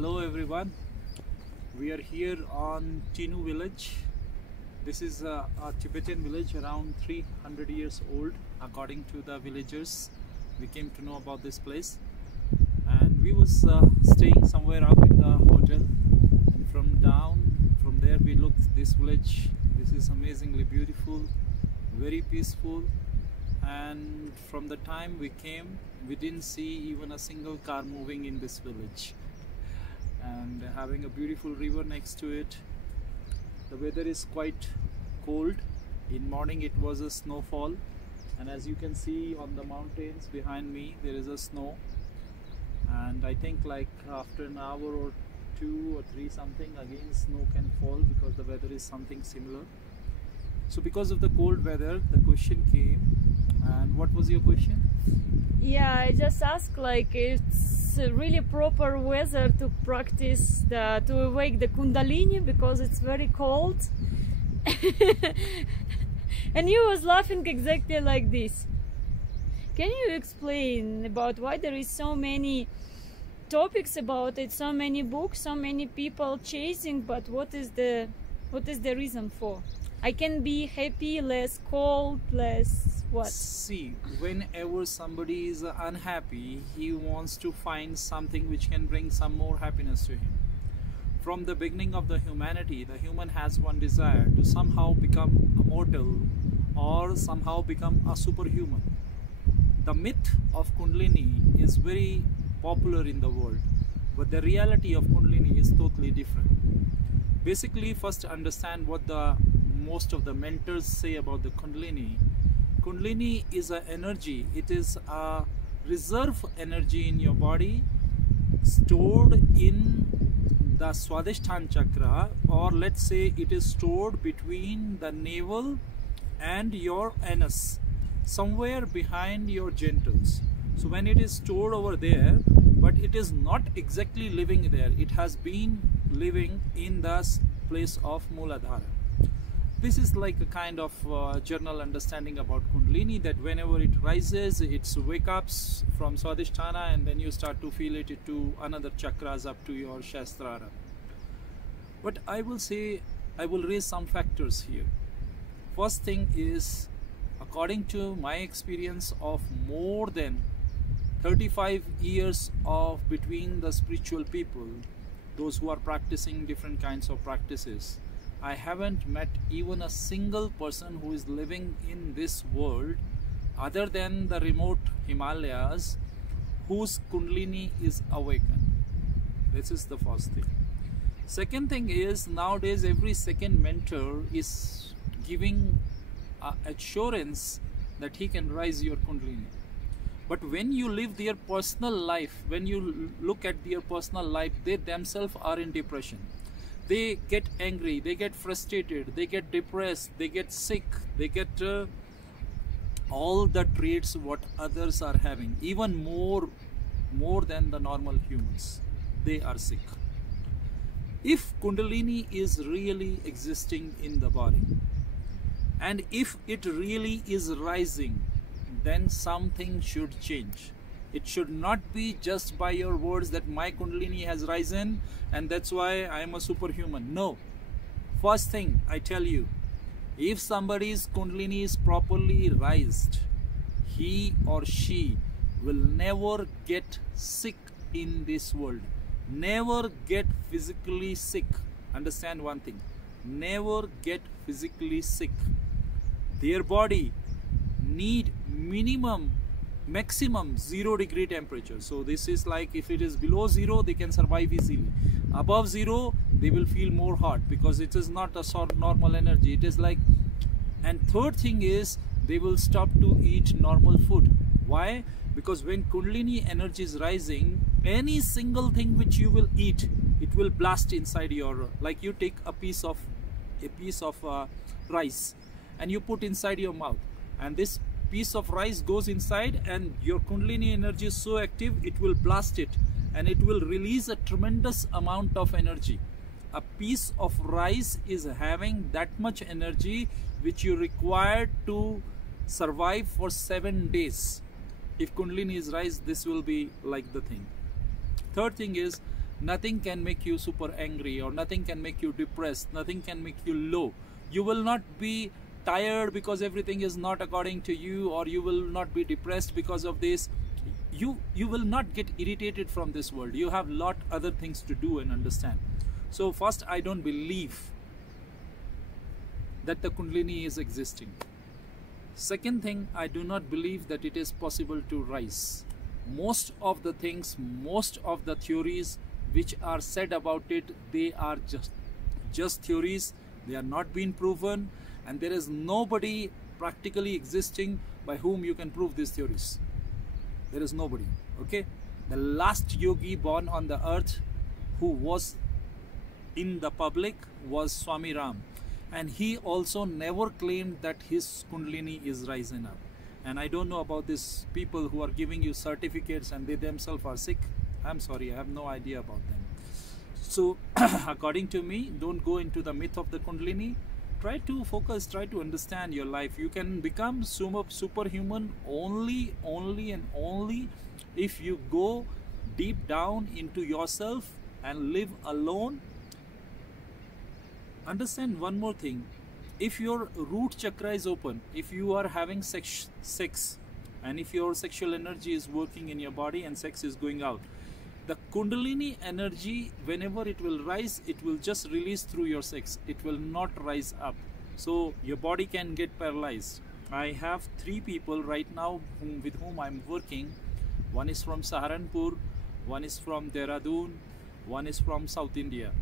Hello everyone, we are here on Tinu village. This is a Tibetan village around 300 years old according to the villagers. We came to know about this place and we was staying somewhere up in the hotel, and from there we looked this village. This is amazingly beautiful, very peaceful, and from the time we came we didn't see even a single car moving in this village, and having a beautiful river next to it. The weather is quite cold. In morning it was a snowfall, and as you can see on the mountains behind me there is a snow, and I think like after an hour or 2 or 3 something again snow can fall because the weather is something similar. So because of the cold weather the question came. And what was your question? Yeah, I just asked like it's really proper weather to practice to awake the Kundalini because it's very cold. And you was laughing exactly like this. Can you explain about why there is so many topics about it, so many books, so many people chasing, but what is the reason for? I can be happy, less cold, less what? See, whenever somebody is unhappy, he wants to find something which can bring some more happiness to him. From the beginning of the humanity, the human has one desire to somehow become immortal or somehow become a superhuman. The myth of Kundalini is very popular in the world, but the reality of Kundalini is totally different. Basically, first understand what most of the mentors say about the Kundalini. Kundalini is an energy. It is a reserve energy in your body stored in the Swadhisthana chakra, or let's say it is stored between the navel and your anus, somewhere behind your genitals. So when it is stored over there, but it is not exactly living there, it has been living in the place of Mooladhara. This is like a kind of general understanding about Kundalini, that whenever it rises, it wakes up from Swadhisthana and then you start to feel it to another chakras up to your Shastrara. But I will raise some factors here. First thing is, according to my experience of more than 35 years of between the spiritual people, those who are practicing different kinds of practices, I haven't met even a single person who is living in this world other than the remote Himalayas whose Kundalini is awakened. This is the first thing. Second thing is, nowadays every second mentor is giving assurance that he can rise your Kundalini. But when you live their personal life, when you look at their personal life, they themselves are in depression. They get angry, they get frustrated, they get depressed, they get sick, they get all the traits what others are having, even more than the normal humans. They are sick. If Kundalini is really existing in the body, and if it really is rising, then something should change. It should not be just by your words that my Kundalini has risen and that's why I am a superhuman. No. First thing I tell you, if somebody's Kundalini is properly raised, he or she will never get sick in this world. Never get physically sick. Understand one thing. Never get physically sick. Their body need maximum 0-degree temperature. So this is like, if it is below 0 they can survive easily. Above 0 they will feel more hot because it is not a sort of normal energy. It is like, and third thing is, they will stop to eat normal food. Why? Because when Kundalini energy is rising, any single thing which you will eat, it will blast inside your, like you take a piece of rice and you put inside your mouth, and this piece of rice goes inside and your Kundalini energy is so active, it will blast it and it will release a tremendous amount of energy. A piece of rice is having that much energy which you require to survive for 7 days. If Kundalini is raised, this will be like the thing. Third thing is, Nothing can make you super angry, or nothing can make you depressed, nothing can make you low. You will not be tired because everything is not according to you, or you will not be depressed because of this. You will not get irritated from this world. You have lot other things to do and understand. So first, I don't believe that the Kundalini is existing. Second thing, I do not believe that it is possible to rise. Most of the things, most of the theories which are said about it, they are just theories. They are not being proven, and there is nobody practically existing by whom you can prove these theories. There is nobody. Okay, the last yogi born on the earth who was in the public was Swami Ram, and he also never claimed that his Kundalini is rising up. And I don't know about these people who are giving you certificates and they themselves are sick. I'm sorry, I have no idea about them. So according to me, don't go into the myth of the Kundalini. Try to focus, try to understand your life. You can become superhuman only and only if you go deep down into yourself and live alone. Understand one more thing. If your root chakra is open, if you are having sex, and if your sexual energy is working in your body and sex is going out, the Kundalini energy, whenever it will rise, it will just release through your sex. It will not rise up. So your body can get paralyzed. I have 3 people right now with whom I'm working. One is from Saharanpur, one is from Dehradun, one is from South India.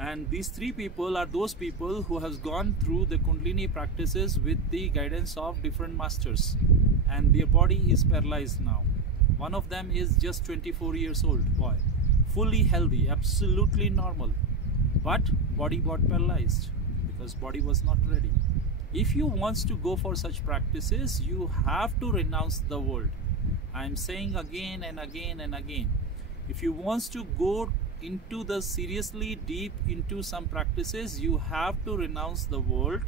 And these 3 people are those people who has gone through the Kundalini practices with the guidance of different masters, and their body is paralyzed now. One of them is just 24 years old boy, fully healthy, absolutely normal, but body got paralyzed because body was not ready. If you want to go for such practices, you have to renounce the world. I am saying again and again and again, if you want to go into the seriously deep into some practices, you have to renounce the world.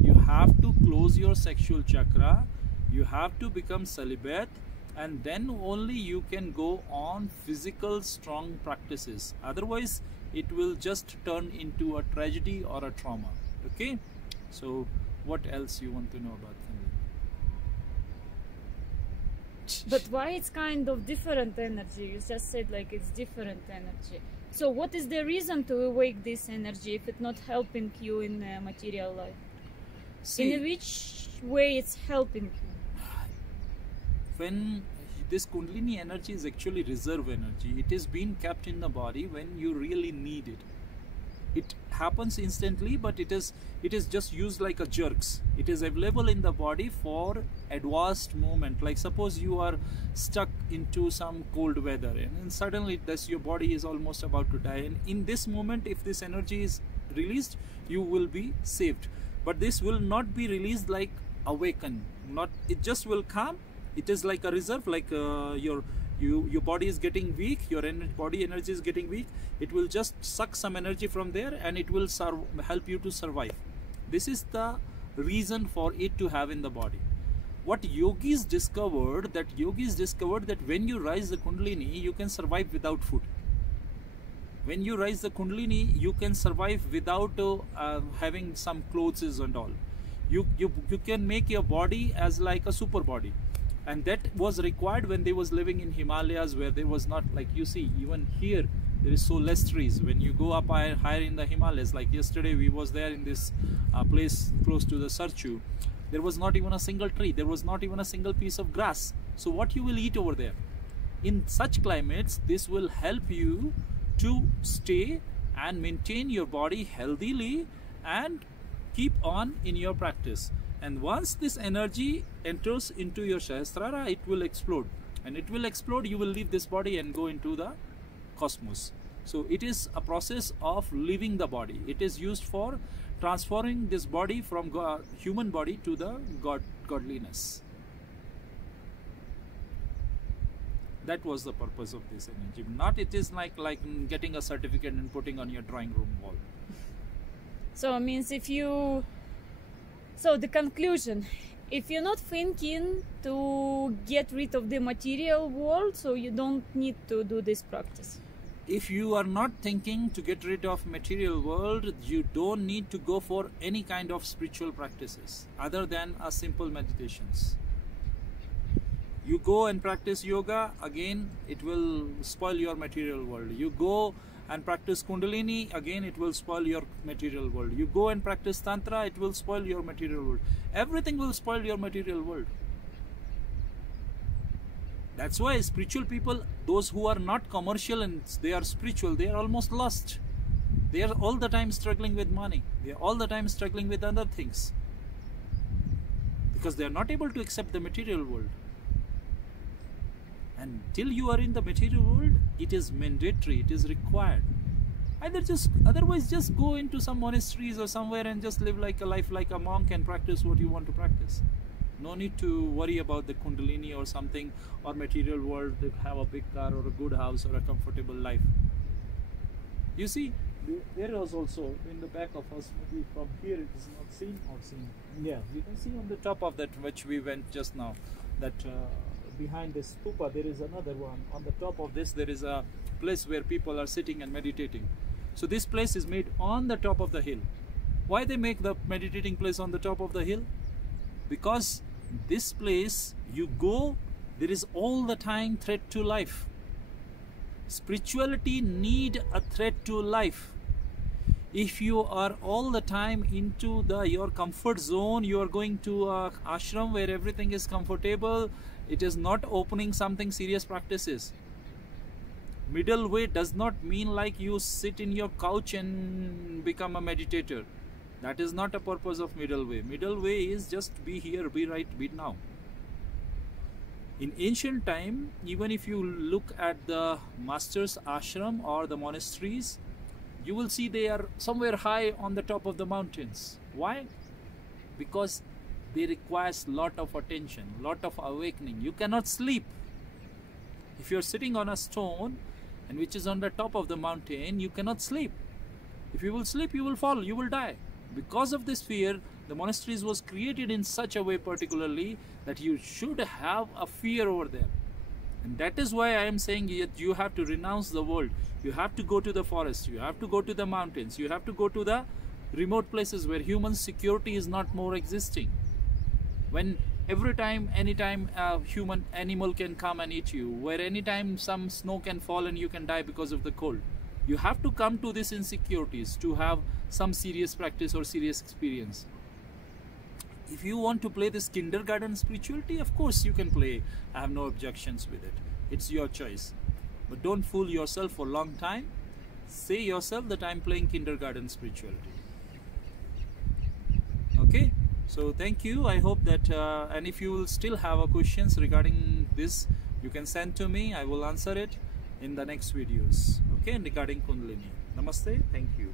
You have to close your sexual chakra. You have to become celibate, and then only you can go on physical strong practices. Otherwise, it will just turn into a tragedy or a trauma. Okay, so what else you want to know about Kundalini? But why it's kind of different energy? You just said like it's different energy. So what is the reason to awake this energy if it's not helping you in material life? See, in which way it's helping you? When this Kundalini energy is actually reserve energy, it is being kept in the body when you really need it. It happens instantly, but it is just used like a jerks. It is available in the body for advanced movement. Like suppose you are stuck into some cold weather, and suddenly your body is almost about to die, and in this moment, if this energy is released, you will be saved. But this will not be released like awaken. It just will come. It is like a reserve, like your body is getting weak, your body energy is getting weak. It will just suck some energy from there, and it will help you to survive. This is the reason for it to have in the body. What yogis discovered, that when you rise the Kundalini, you can survive without food. When you rise the Kundalini, you can survive without having some clothes and all. You can make your body as like a super body. And that was required when they was living in Himalayas, where there was not, like you see, even here, there is so less trees. When you go up higher in the Himalayas, like yesterday we was there in this place close to the Sarchu, there was not even a single tree. There was not even a single piece of grass. So what you will eat over there? In such climates, this will help you to stay and maintain your body healthily and keep on in your practice. And once this energy enters into your Sahasrara, it will explode. And it will explode, you will leave this body and go into the cosmos. So it is a process of leaving the body. It is used for transforming this body from human body to the godliness. That was the purpose of this energy. Not it is like getting a certificate and putting on your drawing room wall. So it means so the conclusion, if you're not thinking to get rid of the material world, so you don't need to do this practice. If you are not thinking to get rid of material world, you don't need to go for any kind of spiritual practices other than a simple meditations. You go and practice yoga, again it will spoil your material world. You go and practice Kundalini, again it will spoil your material world. You go and practice Tantra, it will spoil your material world. Everything will spoil your material world. That's why spiritual people, those who are not commercial and they are spiritual, they are almost lost. They are all the time struggling with money. They are all the time struggling with other things. Because they are not able to accept the material world. And till you are in the material world, it is mandatory, it is required. Otherwise just go into some monasteries or somewhere and just live like a life like a monk and practice what you want to practice. No need to worry about the Kundalini or something or material world, to have a big car or a good house or a comfortable life. You see, there was also in the back of us, maybe from here it is not seen or seen. Yeah, you can see on the top of that which we went just now, that behind this stupa there is another one. On the top of this there is a place where people are sitting and meditating. So this place is made on the top of the hill. Why they make the meditating place on the top of the hill? Because this place, you go, there is all the time threat to life. Spirituality need a threat to life. If you are all the time into your comfort zone, you are going to a ashram where everything is comfortable, it is not opening something serious practices. Middle way does not mean like you sit in your couch and become a meditator. That is not a purpose of middle way. Middle way is just be here, be right, be now. In ancient time, even if you look at the master's ashram or the monasteries, you will see they are somewhere high on the top of the mountains. Why? Because they requires lot of attention, lot of awakening. You cannot sleep. If you are sitting on a stone and which is on the top of the mountain, you cannot sleep. If you will sleep, you will fall, you will die. Because of this fear, the monasteries was created in such a way particularly that you should have a fear over there. And that is why I am saying that you have to renounce the world. You have to go to the forest, you have to go to the mountains, you have to go to the remote places where human security is not more existing. When every time, anytime a human animal can come and eat you, where anytime some snow can fall and you can die because of the cold. You have to come to these insecurities to have some serious practice or serious experience. If you want to play this kindergarten spirituality, of course you can play. I have no objections with it. It's your choice. But don't fool yourself for a long time. Say yourself that I'm playing kindergarten spirituality. Okay? So thank you. I hope that, and if you will still have questions regarding this, you can send to me. I will answer it in the next videos. Okay? Regarding Kundalini. Namaste. Thank you.